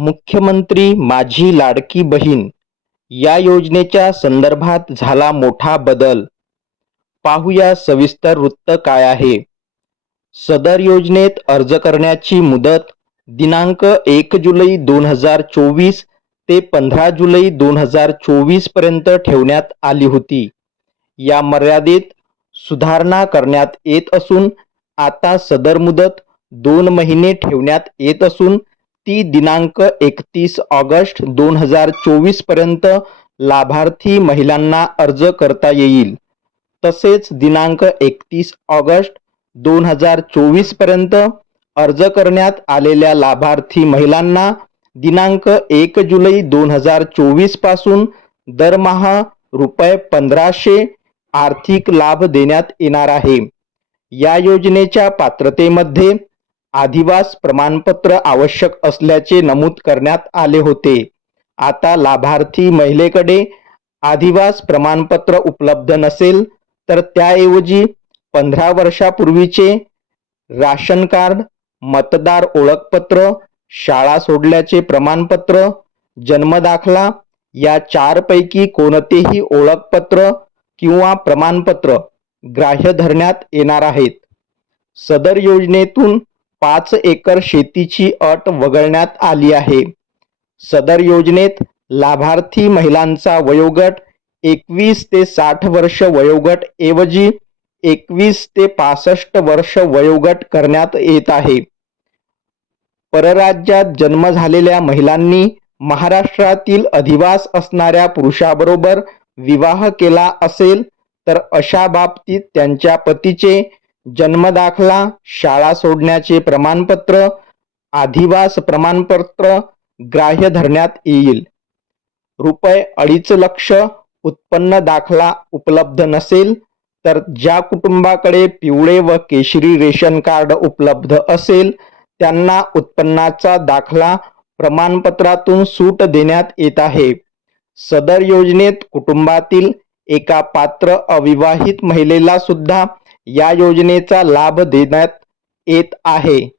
मुख्यमंत्री माझी लाडकी बहीण या योजनेच्या संदर्भात झाला मोठा बदल. पाहूया सविस्तर वृत्त काय आहे. सदर योजनेत अर्ज करण्याची मुदत दिनांक एक जुलै दोन हजार चोवीस ते पंधरा जुलै दोन हजार चोवीसपर्यंत ठेवण्यात आली होती. या मर्यादेत सुधारणा करण्यात येत असून आता सदर मुदत दोन महिने ठेवण्यात येत असून ती दिनांक एकतीस ऑगस्ट दोन हजार चोवीसपर्यंत लाभार्थी महिलांना अर्ज करता येईल. तसेच दिनांक एकतीस ऑगस्ट दोन हजार चोवीसपर्यंत अर्ज करण्यात आलेल्या लाभार्थी महिलांना दिनांक एक जुलै दोन हजार चोवीसपासून दरमहा रुपये पंधराशे आर्थिक लाभ देण्यात येणार आहे. या योजनेच्या पात्रतेमध्ये आदिवास प्रमाणपत्र आवश्यक असल्याचे नमूद करण्यात आले होते. आता लाभार्थी महिलेकडे आदिवास प्रमाणपत्र उपलब्ध नसेल तर त्याऐवजी पंधरा वर्षापूर्वीचे राशन कार्ड मतदार ओळखपत्र शाळा सोडल्याचे प्रमाणपत्र जन्मदाखला या चारपैकी कोणतेही ओळखपत्र किंवा प्रमाणपत्र ग्राह्य धरण्यात येणार आहेत. सदर योजनेतून पाच एकर शेतीची अट वगळण्यात आली आहे. सदर योजनेत लाभार्थी महिलांचा वयोगट एकवीस ते साठ वर्ष वयोगट ऐवजी एकवीस ते पासष्ट वर्ष वयोगट करण्यात येत आहे. परराज्यात जन्म झालेल्या महिलांनी महाराष्ट्रातील अधिवास असणाऱ्या पुरुषाबरोबर विवाह केला असेल तर अशा बाबतीत त्यांच्या पतीचे जन्मदाखला शाळा सोडण्याचे प्रमाणपत्र आधिवास प्रमाणपत्र ग्राह्य धरण्यात येईल. रुपये अडीच लक्ष उत्पन्न दाखला उपलब्ध नसेल तर ज्या कुटुंबाकडे पिवळे व केशरी रेशन कार्ड उपलब्ध असेल त्यांना उत्पन्नाचा दाखला प्रमाणपत्रातून सूट देण्यात येत आहे. सदर योजनेत कुटुंबातील एका पात्र अविवाहित महिलेला सुद्धा या योजनेचा लाभ देण्यात येत आहे.